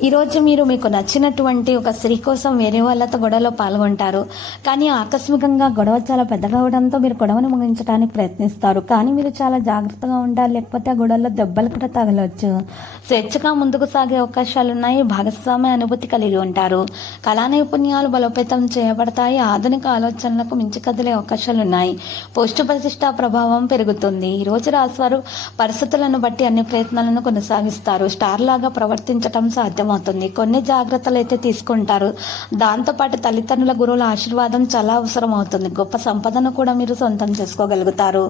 ఈరోజు మీరు మీకు నచ్చినటువంటి ఒక స్త్రీ కోసం వేరే వాళ్ళతో గొడవలో పాల్గొంటారు. కానీ ఆకస్మికంగా గొడవ చాలా పెద్దగా అవడంతో మీరు గొడవను ముగించడానికి ప్రయత్నిస్తారు. కానీ మీరు చాలా జాగ్రత్తగా ఉండాలి. లేకపోతే ఆ గొడవలో దెబ్బలు కూడా తగలవచ్చు స్వేచ్ఛగా ముందుకు సాగే అవకాశాలు ఉన్నాయి భాగస్వామ్య అనుభూతి కలిగి ఉంటారు. కళా నైపుణ్యాలు బలోపేతం చేయబడతాయి. ఆధునిక ఆలోచనలకు మించి కదిలే అవకాశాలు ఉన్నాయి పోస్ట్ ప్రతిష్ట ప్రభావం పెరుగుతుంది. ఈ రోజు రాశివారు పరిస్థితులను బట్టి అన్ని ప్రయత్నాలను కొనసాగిస్తారు. స్టార్ లాగా ప్రవర్తించటం సాధ్యమవుతుంది కొన్ని జాగ్రత్తలు అయితే తీసుకుంటారు దాంతోపాటు తల్లిదండ్రుల గురువుల ఆశీర్వాదం చాలా అవసరం అవుతుంది గొప్ప సంపదను కూడా మీరు సొంతం చేసుకోగలుగుతారు.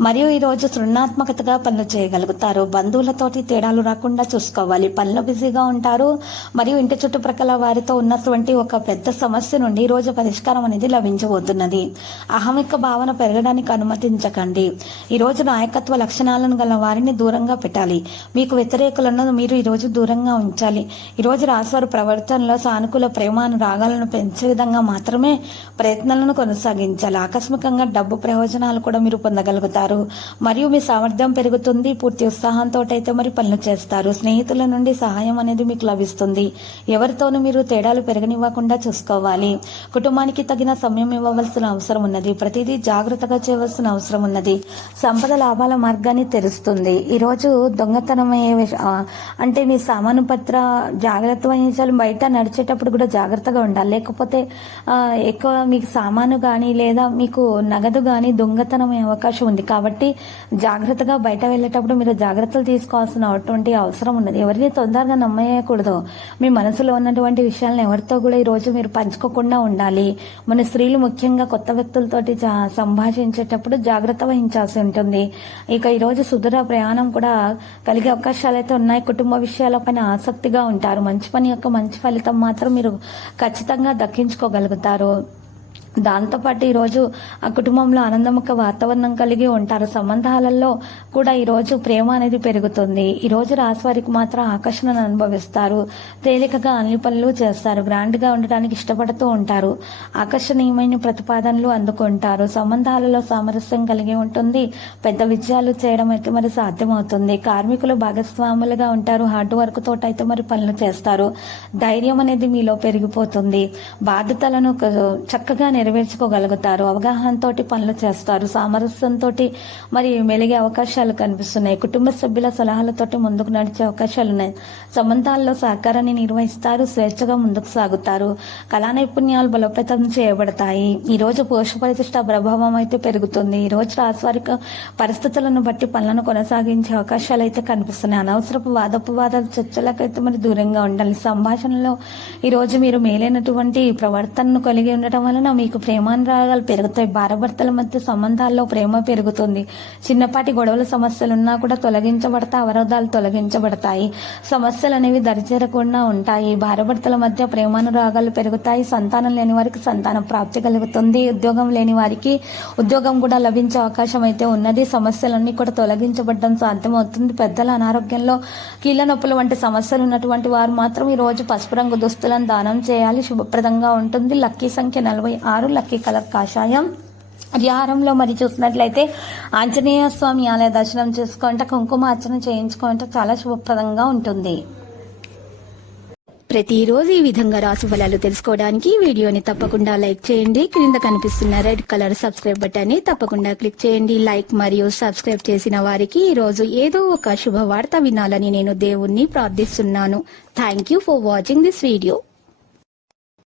మరియు ఈరోజు సృణాత్మకతగా పనులు చేయగలుగుతారు. బంధువులతోటి తేడాలు రాకుండా చూసుకోవాలి. పనులు బిజీగా ఉంటారు. మరియు ఇంటి చుట్టుప్రక్కల వారితో ఉన్నటువంటి ఒక పెద్ద సమస్య నుండి ఈరోజు పరిష్కారం అనేది లభించబోతున్నది. అహమిక భావన పెరగడానికి అనుమతించకండి. ఈరోజు నాయకత్వ లక్షణాలను గల వారిని దూరంగా పెట్టాలి. మీకు వ్యతిరేకులను మీరు ఈరోజు దూరంగా ఉంచాలి. ఈరోజు రోజు ప్రవర్తనలో సానుకూల ప్రేమాను రాగాలను పెంచే విధంగా మాత్రమే ప్రయత్నాలను కొనసాగించాలి. ఆకస్మికంగా డబ్బు ప్రయోజనాలు కూడా మీరు పొందగలుగుతారు. మరియు మీ సామర్థ్యం పెరుగుతుంది పూర్తి ఉత్సాహంతో అయితే మరి పనులు చేస్తారు. స్నేహితుల నుండి సహాయం అనేది మీకు లభిస్తుంది. ఎవరితోనూ మీరు తేడాలు పెరగనివ్వకుండా చూసుకోవాలి. కుటుంబానికి తగిన సమయం ఇవ్వవలసిన అవసరం ఉన్నది. ప్రతిదీ జాగ్రత్తగా చేయవలసిన అవసరం ఉన్నది. సంపద లాభాల మార్గాన్ని తెరుస్తుంది. ఈరోజు దొంగతనమయ్యే దొంగతనం అయ్యే అంటే మీ సామాను పత్ర జాగ్రత్త వహించాలి బయట నడిచేటప్పుడు కూడా జాగ్రత్తగా ఉండాలి. లేకపోతే ఎక్కువ మీకు సామాను కానీ లేదా మీకు నగదు కానీ దొంగతనం అయ్యే అవకాశం ఉంది. కాబట్టి జాగ్రత్తగా బయట వెళ్ళేటప్పుడు మీరు జాగ్రత్తలు తీసుకోవాల్సిన అటువంటి అవసరం ఉన్నది. ఎవరిని తొందరగా నమ్మేయకూడదు. మీ మనసులో ఉన్నటువంటి విషయాలను ఎవరితో కూడా ఈ రోజు మీరు పంచుకోకుండా ఉండాలి. మన స్త్రీలు ముఖ్యంగా కొత్త వ్యక్తులతోటి జా- సంభాషించేటప్పుడు జాగ్రత్త వహించాల్సి ఉంటుంది. ఇక ఈరోజు సుదూర ప్రయాణం కూడా కలిగే అవకాశాలు అయితే ఉన్నాయి. కుటుంబ విషయాలపైన ఆసక్తిగా ఉంటారు. మంచి పని యొక్క మంచి ఫలితం మాత్రం మీరు ఖచ్చితంగా దక్కించుకోగలుగుతారు. దాంతోపాటు ఈరోజు ఆ కుటుంబంలో ఆనందముఖ వాతావరణం కలిగి ఉంటారు. సంబంధాలలో కూడా ఈరోజు ప్రేమ అనేది పెరుగుతుంది. ఈరోజు రోజు మాత్రం ఆకర్షణను అనుభవిస్తారు. తేలికగా అన్ని పనులు చేస్తారు. గ్రాండ్గా ఉండటానికి ఉండడానికి ఇష్టపడుతూ ఉంటారు. ఆకర్షణీయమైన ప్రతిపాదనలు అందుకుంటారు. సంబంధాలలో సామరస్యం కలిగి ఉంటుంది. పెద్ద విజయాలు చేయడం అయితే మరి సాధ్యమవుతుంది. కార్మికులు భాగస్వాములుగా ఉంటారు. హార్డ్ వర్క్ తోట అయితే మరి పనులు చేస్తారు. ధైర్యం అనేది మీలో పెరిగిపోతుంది. బాధ్యతలను చక్కగా నెరవేర్చుకోగలుగుతారు. అవగాహనతో పనులు చేస్తారు. సామరస్యంతో మరి మెలిగే అవకాశాలు కనిపిస్తున్నాయి. కుటుంబ సభ్యుల సలహాలతోటి ముందుకు నడిచే అవకాశాలు ఉన్నాయి. సంబంధాల్లో సహకారాన్ని నిర్వహిస్తారు. స్వేచ్ఛగా ముందుకు సాగుతారు. కళా నైపుణ్యాలు బలోపేతం చేయబడతాయి. ఈ రోజు పోష ప్రతిష్ట ప్రభావం అయితే పెరుగుతుంది. ఈ రోజు పరిస్థితులను బట్టి పనులను కొనసాగించే అవకాశాలు అయితే కనిపిస్తున్నాయి. అనవసరపు వాదోపవాదాల చర్చలకైతే మరి దూరంగా ఉండాలి. సంభాషణలో ఈ రోజు మీరు మేలైనటువంటి ప్రవర్తనను కలిగి ఉండటం వలన మీకు ప్రేమానురాగాలు పెరుగుతాయి. భారభర్తల మధ్య సంబంధాల్లో ప్రేమ పెరుగుతుంది. చిన్నపాటి గొడవల సమస్యలు ఉన్నా కూడా తొలగించబడతాయి అవరోధాలు తొలగించబడతాయి. సమస్యలు అనేవి దరిచేరకుండా ఉంటాయి. భారభర్తల మధ్య ప్రేమానురాగాలు పెరుగుతాయి. సంతానం లేని వారికి సంతాన ప్రాప్తి కలుగుతుంది. ఉద్యోగం లేని వారికి ఉద్యోగం కూడా లభించే అవకాశం అయితే ఉన్నది. సమస్యలన్నీ కూడా తొలగించబడడం సాధ్యమవుతుంది. పెద్దల అనారోగ్యంలో కీళ్ళ నొప్పులు వంటి సమస్యలు ఉన్నటువంటి వారు మాత్రం ఈ రోజు పసుపు రంగు దుస్తులను దానం చేయాలి. శుభప్రదంగా ఉంటుంది. లక్కీ సంఖ్య నలభై ఆరు. లక్కీ కలర్ కాషాయం. విహారంలో మరి చూసినట్లయితే ఆంజనేయ స్వామి ఆలయ దర్శనం చేసుకుంటే కుంకుమ అర్చన చేయించుకుంటే చాలా శుభప్రదంగా ఉంటుంది. ప్రతిరోజు ఈ విధంగా రాసు ఫలాలు తెలుసుకోవడానికి వీడియోని తప్పకుండా లైక్ చేయండి. క్రింద కనిపిస్తున్న రెడ్ కలర్ సబ్స్క్రైబ్ బటన్ని తప్పకుండా క్లిక్ చేయండి. లైక్ మరియు సబ్స్క్రైబ్ చేసిన వారికి ఈ రోజు ఏదో ఒక శుభవార్త వినాలని నేను దేవుణ్ణి ప్రార్థిస్తున్నాను. Thank you for watching this video